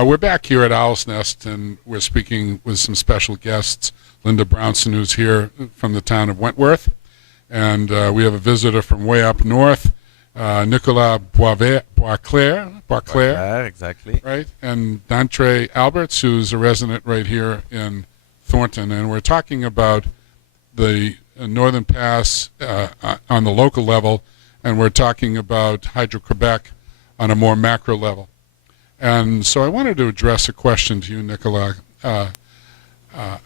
We're back here at Owl's Nest, and we're speaking with some special guests. Linda Brownson, who's here from the town of Wentworth, and we have a visitor from way up north, Nicolas Boisclair, exactly. Right, and Dantre Alberts, who's a resident right here in Thornton, and we're talking about the Northern Pass on the local level, and we're talking about Hydro Quebec on a more macro level. And so I wanted to address a question to you, Nicolas. I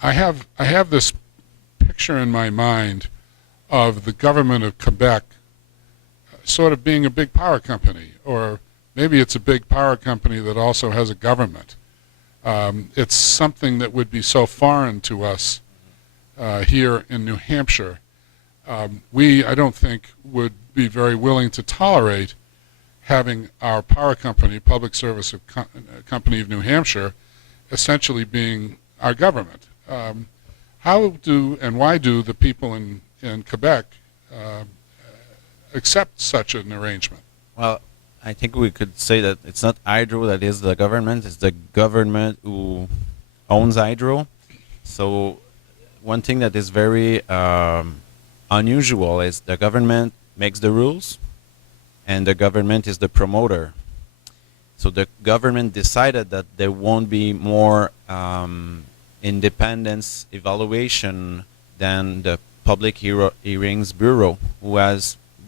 have this picture in my mind of the government of Quebec sort of being a big power company, or maybe it's a big power company that also has a government. It's something that would be so foreign to us here in New Hampshire. I don't think, would be very willing to tolerate having our power company, Public Service Company of New Hampshire, essentially being our government. How do and why do the people in Quebec accept such an arrangement? Well, I think we could say that it's not Hydro that is the government, it's the government who owns Hydro. So one thing that is very unusual is the government makes the rules, and the government is the promoter. So the government decided that there won't be more independence evaluation than the Public Hearings Bureau, who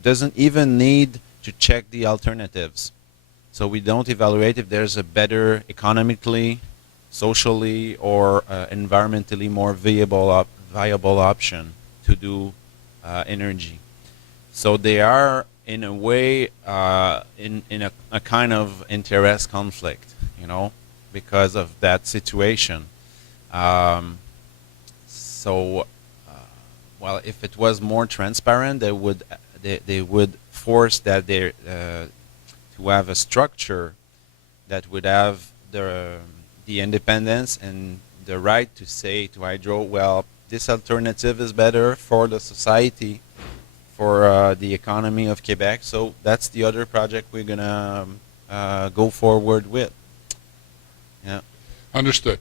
doesn't even need to check the alternatives. So we don't evaluate if there's a better economically, socially, or environmentally more viable option to do energy. So they are, in a way, in a kind of interest conflict, because of that situation. Well, if it was more transparent, they would force that to have a structure that would have the independence and the right to say to Hydro, well, this alternative is better for the society, for the economy of Quebec. So that's the other project we're gonna go forward with. Yeah. Understood.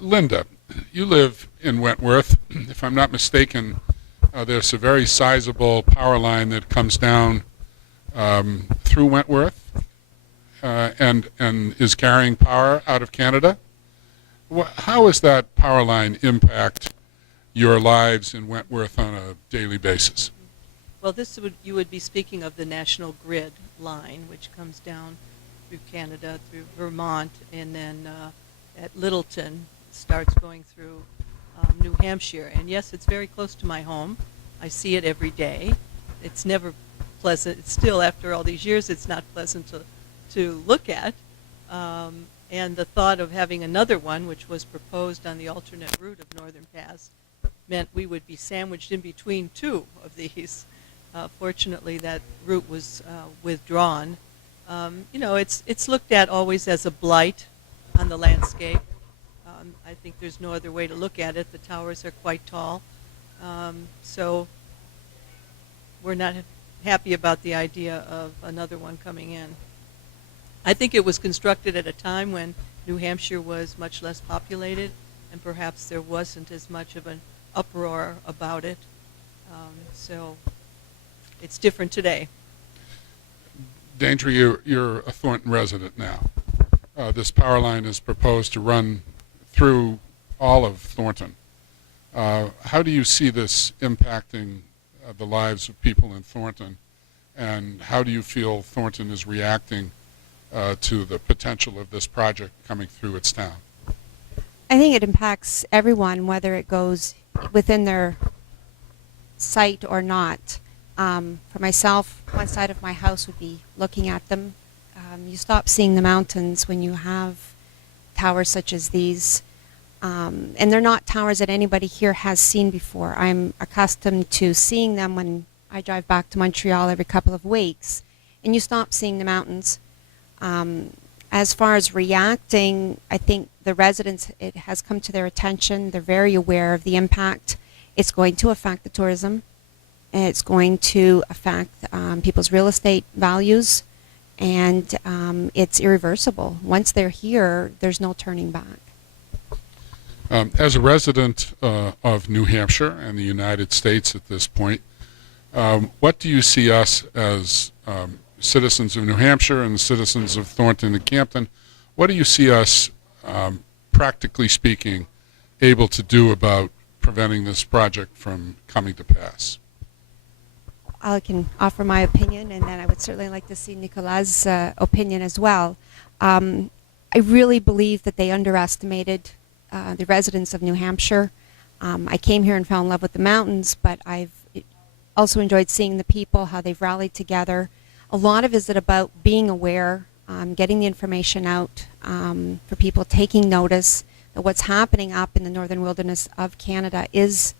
Linda, you live in Wentworth. If I'm not mistaken, there's a very sizable power line that comes down through Wentworth and is carrying power out of Canada. How does that power line impact your lives in Wentworth on a daily basis? Well, you would be speaking of the national grid line, which comes down through Canada, through Vermont, and then at Littleton starts going through New Hampshire. And yes, it's very close to my home. I see it every day. It's never pleasant. It's still, after all these years, it's not pleasant to look at. And the thought of having another one, which was proposed on the alternate route of Northern Pass, meant we would be sandwiched in between two of these. Fortunately, that route was withdrawn. It's looked at always as a blight on the landscape. I think there's no other way to look at it. The towers are quite tall. So we're not happy about the idea of another one coming in. I think it was constructed at a time when New Hampshire was much less populated, and perhaps there wasn't as much of an uproar about it. So it's different today. Dantre, you're a Thornton resident now. This power line is proposed to run through all of Thornton. How do you see this impacting the lives of people in Thornton, and how do you feel Thornton is reacting to the potential of this project coming through its town? I think it impacts everyone, whether it goes within their site or not. For myself, one side of my house would be looking at them. You stop seeing the mountains when you have towers such as these. And they're not towers that anybody here has seen before. I'm accustomed to seeing them when I drive back to Montreal every couple of weeks. And you stop seeing the mountains. As far as reacting, I think the residents, it has come to their attention. They're very aware of the impact. It's going to affect the tourism. It's going to affect people's real estate values. and it's irreversible. Once they're here, there's no turning back. As a resident of New Hampshire and the United States at this point, what do you see us as citizens of New Hampshire and citizens of Thornton and Campton? What do you see us, practically speaking, able to do about preventing this project from coming to pass? I can offer my opinion, and then I would certainly like to see Nicolas' opinion as well. I really believe that they underestimated the residents of New Hampshire. I came here and fell in love with the mountains, but I've also enjoyed seeing the people, how they've rallied together. A lot of it is about being aware, getting the information out for people, taking notice that what's happening up in the northern wilderness of Canada is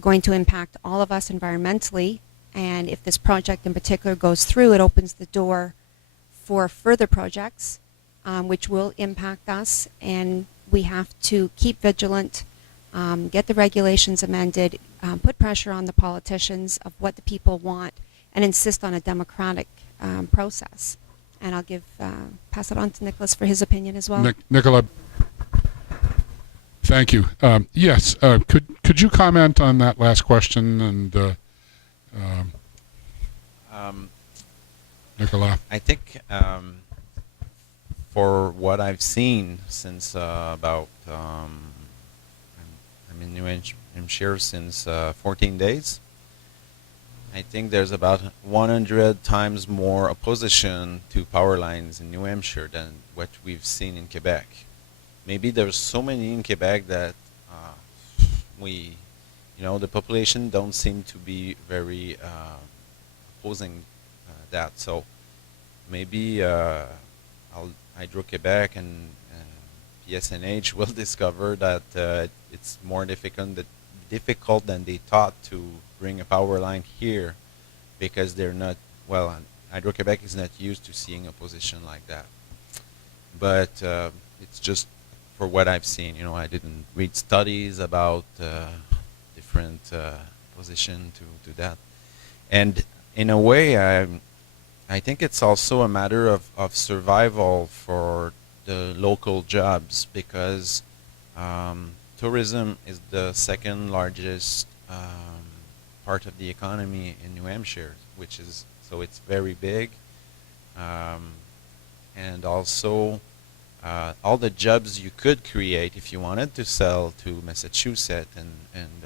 going to impact all of us environmentally. And if this project in particular goes through, it opens the door for further projects, which will impact us. And we have to keep vigilant, get the regulations amended, put pressure on the politicians of what the people want, and insist on a democratic process. And I'll pass it on to Nicholas for his opinion as well. Nicolas, thank you. Yes, could you comment on that last question? And Nicolas, I think for what I've seen since about I'm in New Hampshire since 14 days. I think there's about 100 times more opposition to power lines in New Hampshire than what we've seen in Quebec. Maybe there's so many in Quebec that the population don't seem to be very opposing that. So maybe Hydro Quebec and PSNH will discover that it's more difficult than they thought to bring a power line here, because they're not, Hydro Quebec is not used to seeing opposition like that. But it's just for what I've seen. I didn't read studies about different opposition to that. And in a way, I think it's also a matter of survival for the local jobs, because tourism is the second largest part of the economy in New Hampshire, so it's very big, and also all the jobs you could create if you wanted to sell to Massachusetts and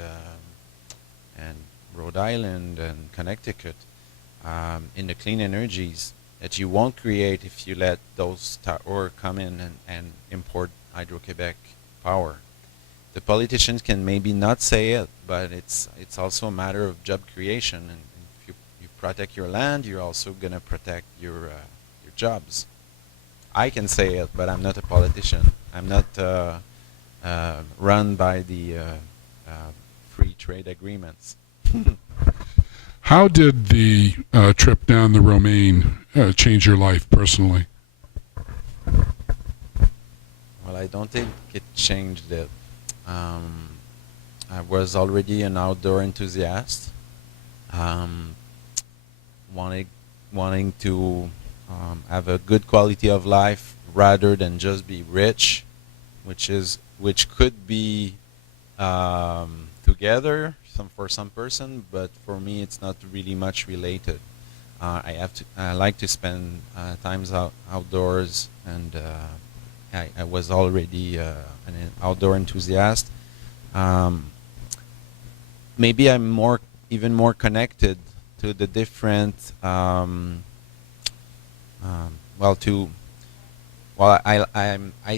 Rhode Island and Connecticut in the clean energies that you won't create if you let those or come in and import Hydro Quebec power. The politicians can maybe not say it, but it's also a matter of job creation. And if you protect your land, you're also going to protect your jobs. I can say it, but I'm not a politician. I'm not run by the free trade agreements. how did the trip down the Romaine change your life personally? Well, I don't think it changed it. I was already an outdoor enthusiast, wanting to have a good quality of life rather than just be rich, which could be together for some person, but for me it's not really much related. I like to spend times outdoors, and I was already an outdoor enthusiast. Maybe I'm even more connected to the different. I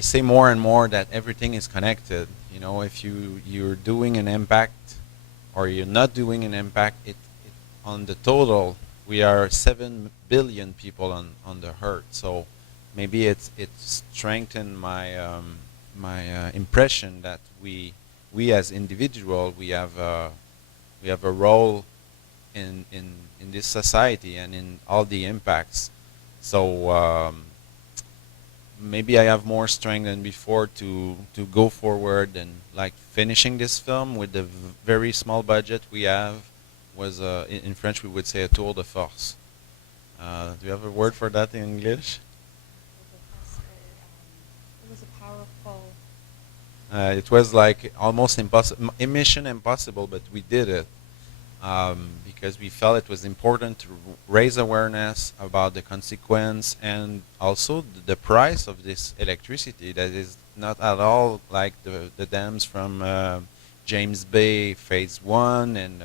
say more and more that everything is connected. If you're doing an impact or you're not doing an impact, it on the total we are 7 billion people on the earth. So maybe it's strengthened my my impression that we as individuals we have a role in this society and in all the impacts. So maybe I have more strength than before to go forward, and like finishing this film with the very small budget we have was in French we would say a tour de force. Do you have a word for that in English? It was a powerful. It was like almost impossible, mission impossible, but we did it because we felt it was important to raise awareness about the consequence and also the price of this electricity that is not at all like the dams from James Bay Phase 1 and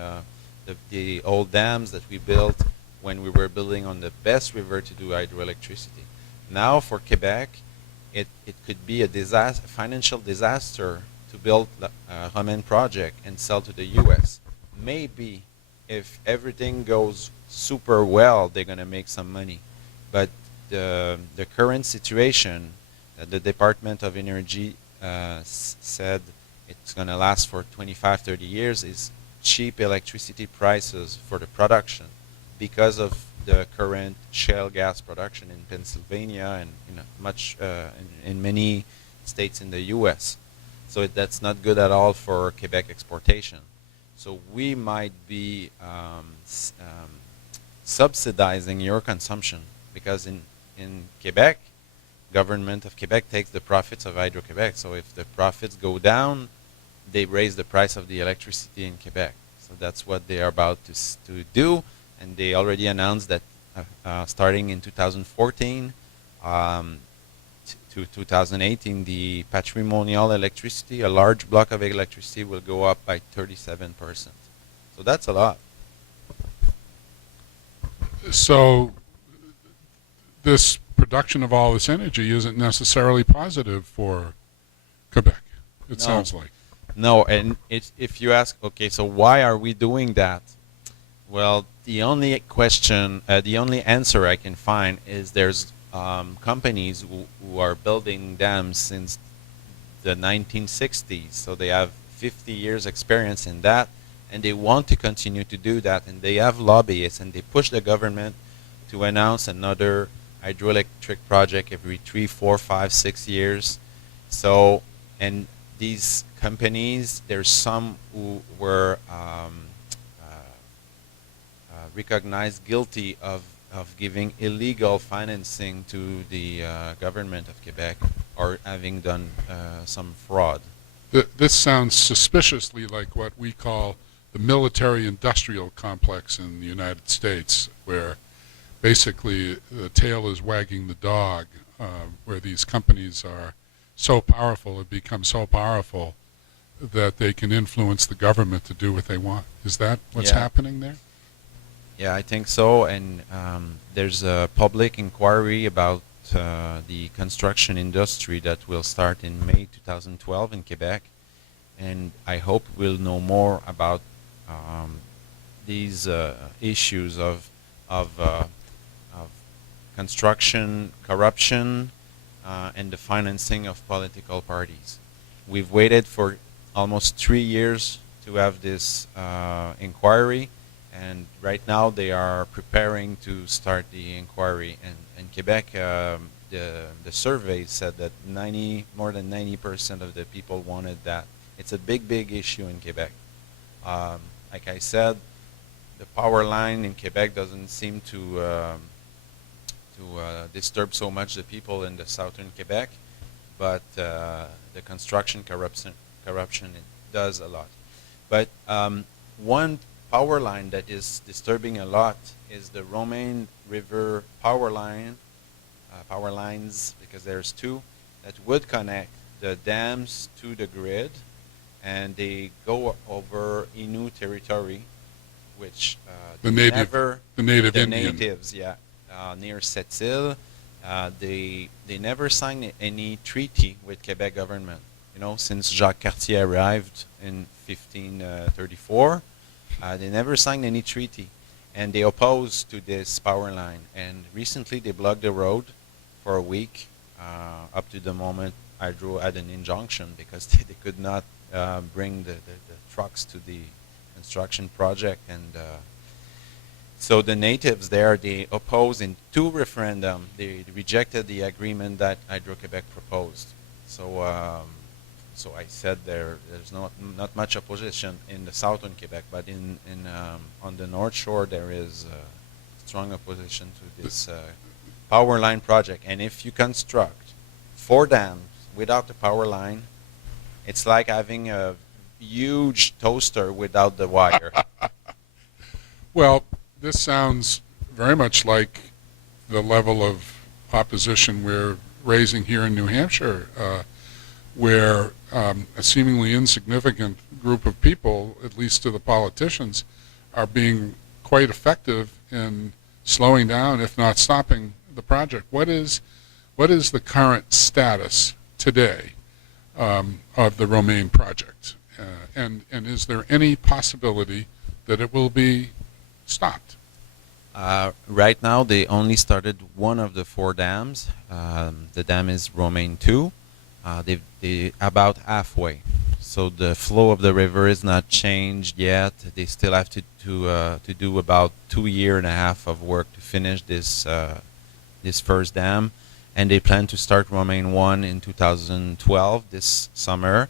the old dams that we built when we were building on the best river to do hydroelectricity. Now for Quebec, it could be a disaster, financial disaster to build a Romaine project and sell to the U.S. Maybe if everything goes super well, they're going to make some money. But the current situation, the Department of Energy said it's going to last for 25, 30 years, is cheap electricity prices for the production because of the current shale gas production in Pennsylvania and in many states in the U.S. So that's not good at all for Quebec exportation. So we might be subsidizing your consumption because in Quebec, government of Quebec takes the profits of Hydro Quebec. So if the profits go down, they raise the price of the electricity in Quebec. So that's what they are about to do. And they already announced that starting in 2014 to 2018, the patrimonial electricity, a large block of electricity, will go up by 37%. So that's a lot. So this production of all this energy isn't necessarily positive for Quebec, it sounds like. No, and if you ask, okay, so why are we doing that? Well, the only answer I can find is there's companies who are building dams since the 1960s, so they have 50 years experience in that, and they want to continue to do that, and they have lobbyists, and they push the government to announce another hydroelectric project every 3, 4, 5, 6 years. So, and these companies, there's some who were recognized guilty of giving illegal financing to the government of Quebec or having done some fraud. This sounds suspiciously like what we call the military-industrial complex in the United States, where basically the tail is wagging the dog, where these companies are so powerful, have become so powerful that they can influence the government to do what they want. Is that what's happening there? Yeah, I think so. And there's a public inquiry about the construction industry that will start in May 2012 in Quebec. And I hope we'll know more about these issues of construction corruption and the financing of political parties. We've waited for almost 3 years to have this inquiry, and right now they are preparing to start the inquiry. And in Quebec, the survey said that more than 90% of the people wanted that. It's a big issue in Quebec. Like I said, the power line in Quebec doesn't seem to disturb so much the people in the southern Quebec, but the construction corruption it does a lot. But one power line that is disturbing a lot is the Romaine River power lines, because there's two that would connect the dams to the grid, and they go over Innu territory, which the native Indian. Natives, near Sept-Îles. They never signed any treaty with Quebec government. You know, since Jacques Cartier arrived in 1534, they never signed any treaty, and they opposed to this power line. And recently, they blocked the road for a week, up to the moment Hydro had an injunction because they could not bring the trucks to the construction project. And so the natives there, they opposed in 2 referendums. They rejected the agreement that Hydro-Quebec proposed. So I said there's not much opposition in the southern Quebec, but on the North Shore there is strong opposition to this power line project. And if you construct 4 dams without the power line, it's like having a huge toaster without the wire. Well, this sounds very much like the level of opposition we're raising here in New Hampshire, where a seemingly insignificant group of people, at least to the politicians, are being quite effective in slowing down, if not stopping, the project. What is the current status today of the Romaine project? And is there any possibility that it will be stopped? Right now, they only started one of the 4 dams. The dam is Romaine 2. They about halfway. So the flow of the river is not changed yet. They still have to do about 2.5 years of work to finish this first dam, and they plan to start Romaine 1 in 2012 this summer.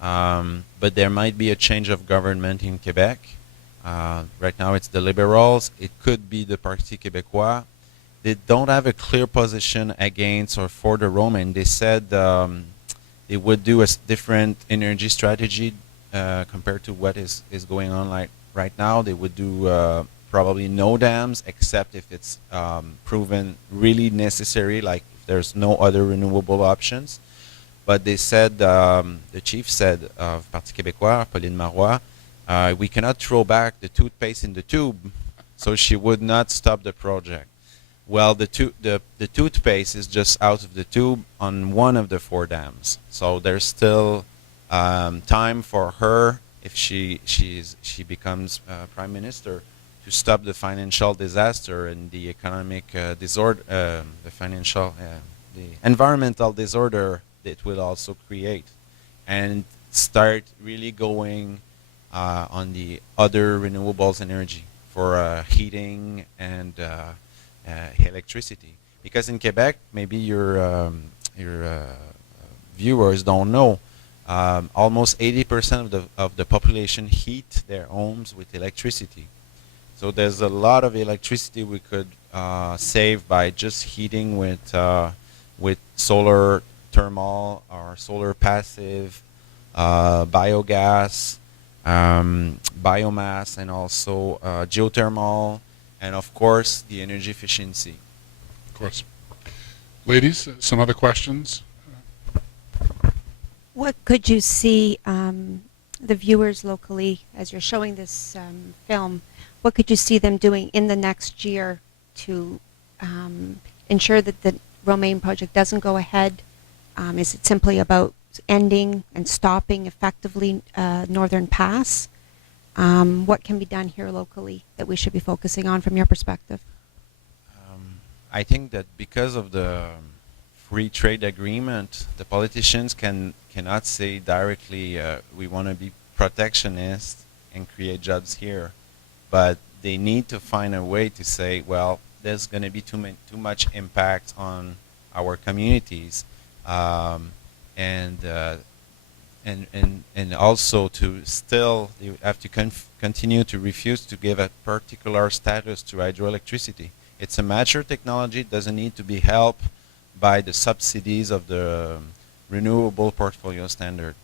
But there might be a change of government in Quebec. Right now it's the Liberals. It could be the Parti Québécois. They don't have a clear position against or for the Romaine. They said they would do a different energy strategy compared to what is going on like right now. They would do probably no dams, except if it's proven really necessary, like if there's no other renewable options. But they said, the chief said of Parti Québécois, Pauline Marois, we cannot throw back the toothpaste in the tube, so she would not stop the project. Well, the toothpaste is just out of the tube on one of the 4 dams, so there's still time for her, if she becomes prime minister, to stop the financial disaster and the economic disorder, the environmental disorder it will also create, and start really going on the other renewables energy for heating and electricity. Because in Quebec, maybe your viewers don't know, almost 80% of the population heat their homes with electricity. So there's a lot of electricity we could save by just heating with solar thermal or solar passive, biogas, biomass, and also geothermal, and of course the energy efficiency. Of course. Ladies, some other questions? What could you see the viewers locally, as you're showing this film, what could you see them doing in the next year to ensure that the Romaine project doesn't go ahead? Is it simply about ending and stopping effectively Northern Pass? What can be done here locally that we should be focusing on from your perspective? I think that because of the free trade agreement, the politicians cannot say directly we want to be protectionist and create jobs here, but they need to find a way to say, well, there's going to be too much impact on our communities, and also to still you have to continue to refuse to give a particular status to hydroelectricity. It's a mature technology. It doesn't need to be helped by the subsidies of the renewable portfolio standard.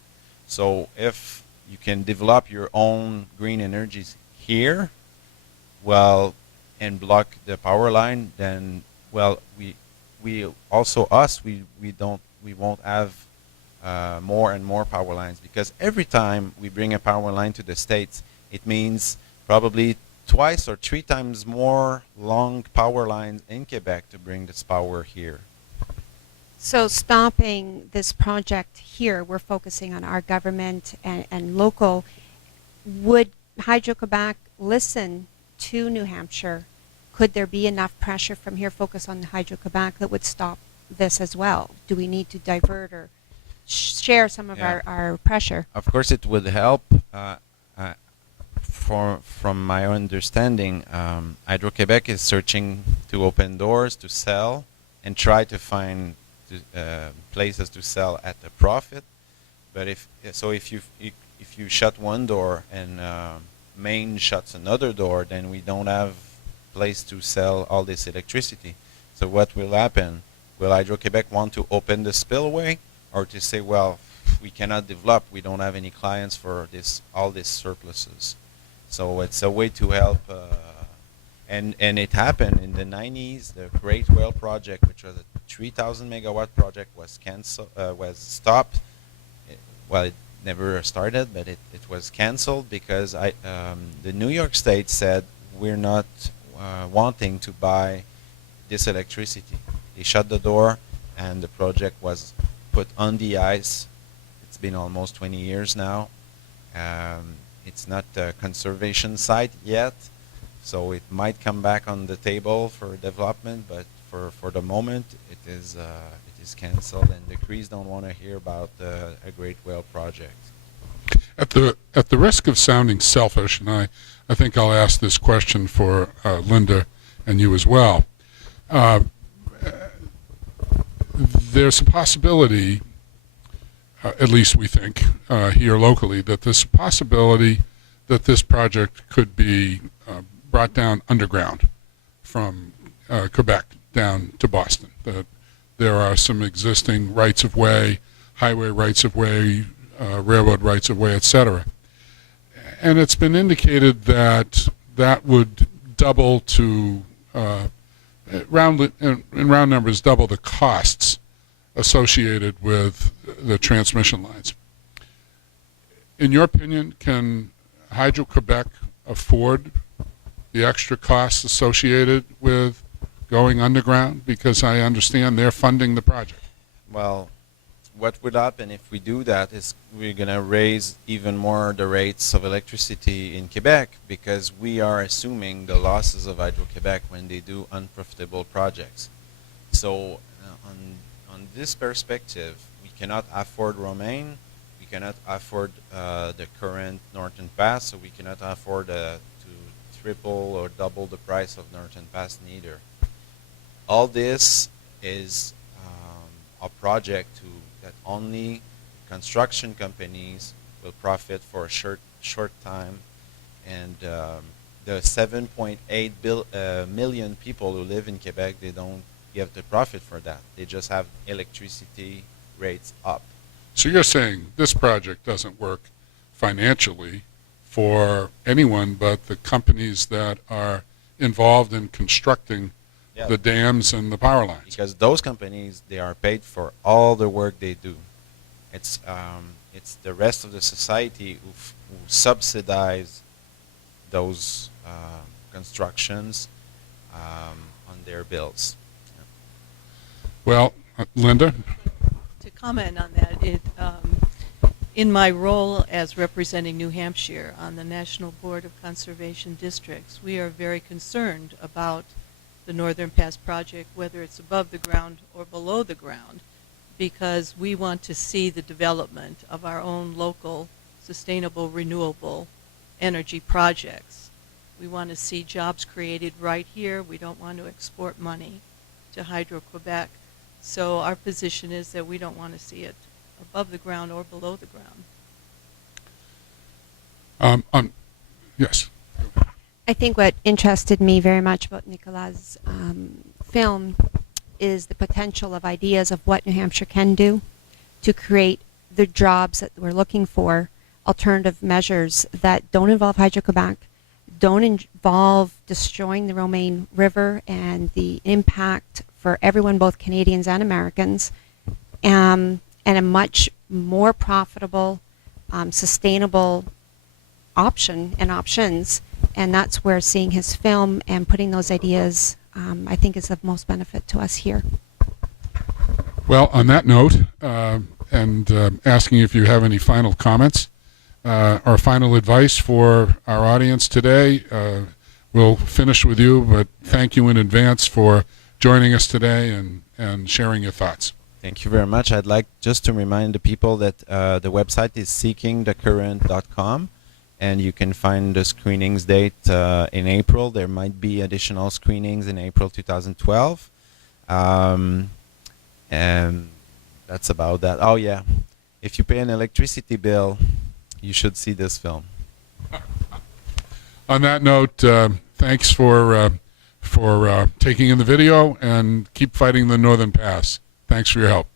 So if you can develop your own green energies here, well, and block the power line, then well, we also we won't have more and more power lines, because every time we bring a power line to the States, it means probably twice or 3 times more long power lines in Quebec to bring this power here. So stopping this project here, we're focusing on our government and local. Would Hydro Quebec listen to New Hampshire? Could there be enough pressure from here, focus on Hydro Quebec, that would stop this as well? Do we need to divert or share some of our pressure? Of course, it would help. From my understanding, Hydro Quebec is searching to open doors to sell and try to find places to sell at a profit. But if you shut one door and Maine shuts another door, then we don't have place to sell all this electricity. So what will happen? Will Hydro Quebec want to open the spillway, or to say, well, we cannot develop, we don't have any clients for all these surpluses? So it's a way to help, and it happened in the 90s. The Great Whale project, which was a 3,000 megawatt project, was stopped. Well, it never started, but it was canceled because the New York State said we're not wanting to buy this electricity. They shut the door, and the project was put on the ice. It's been almost 20 years now. It's not a conservation site yet, so it might come back on the table for development, but for the moment it is canceled, and the Crees don't want to hear about a Great Whale project. At the risk of sounding selfish, and I think I'll ask this question for Linda and you as well. There's a possibility, at least we think here locally, that there's a possibility that this project could be brought down underground from Quebec down to Boston. That there are some existing rights-of-way, highway rights-of-way, railroad rights-of-way, etc. And it's been indicated that that would double to, in round numbers, double the costs associated with the transmission lines. In your opinion, can Hydro Quebec afford the extra costs associated with going underground? Because I understand they're funding the project. Well, what would happen if we do that is we're going to raise even more the rates of electricity in Quebec, because we are assuming the losses of Hydro Quebec when they do unprofitable projects. So on this perspective, we cannot afford Romaine, we cannot afford the current Northern Pass, so we cannot afford to triple or double the price of Northern Pass neither. All this is a project that only construction companies will profit for a short time, and the 7.8 million people who live in Quebec, they don't get the profit for that. They just have electricity rates up. So you're saying this project doesn't work financially for anyone but the companies that are involved in constructing the dams and the power lines. Because those companies, they are paid for all the work they do. It's the rest of the society who subsidize those constructions on their bills. Well, Linda? To comment on that, in my role as representing New Hampshire on the National Board of Conservation Districts, we are very concerned about the Northern Pass project, whether it's above the ground or below the ground, because we want to see the development of our own local sustainable renewable energy projects. We want to see jobs created right here. We don't want to export money to Hydro Quebec. So our position is that we don't want to see it above the ground or below the ground. Yes. I think what interested me very much about Nicolas' film is the potential of ideas of what New Hampshire can do to create the jobs that we're looking for, alternative measures that don't involve Hydro-Quebec, don't involve destroying the Romaine River and the impact for everyone, both Canadians and Americans, and a much more profitable, sustainable option and options. And that's where seeing his film and putting those ideas, I think, is of most benefit to us here. Well, on that note, and asking if you have any final comments or final advice for our audience today, we'll finish with you, but thank you in advance for joining us today and sharing your thoughts. Thank you very much. I'd like just to remind the people that the website is seekingthecurrent.com. And you can find the screenings date in April. There might be additional screenings in April 2012. And that's about that. Oh, yeah. If you pay an electricity bill, you should see this film. On that note, thanks for for taking in the video, and keep fighting the Northern Pass. Thanks for your help.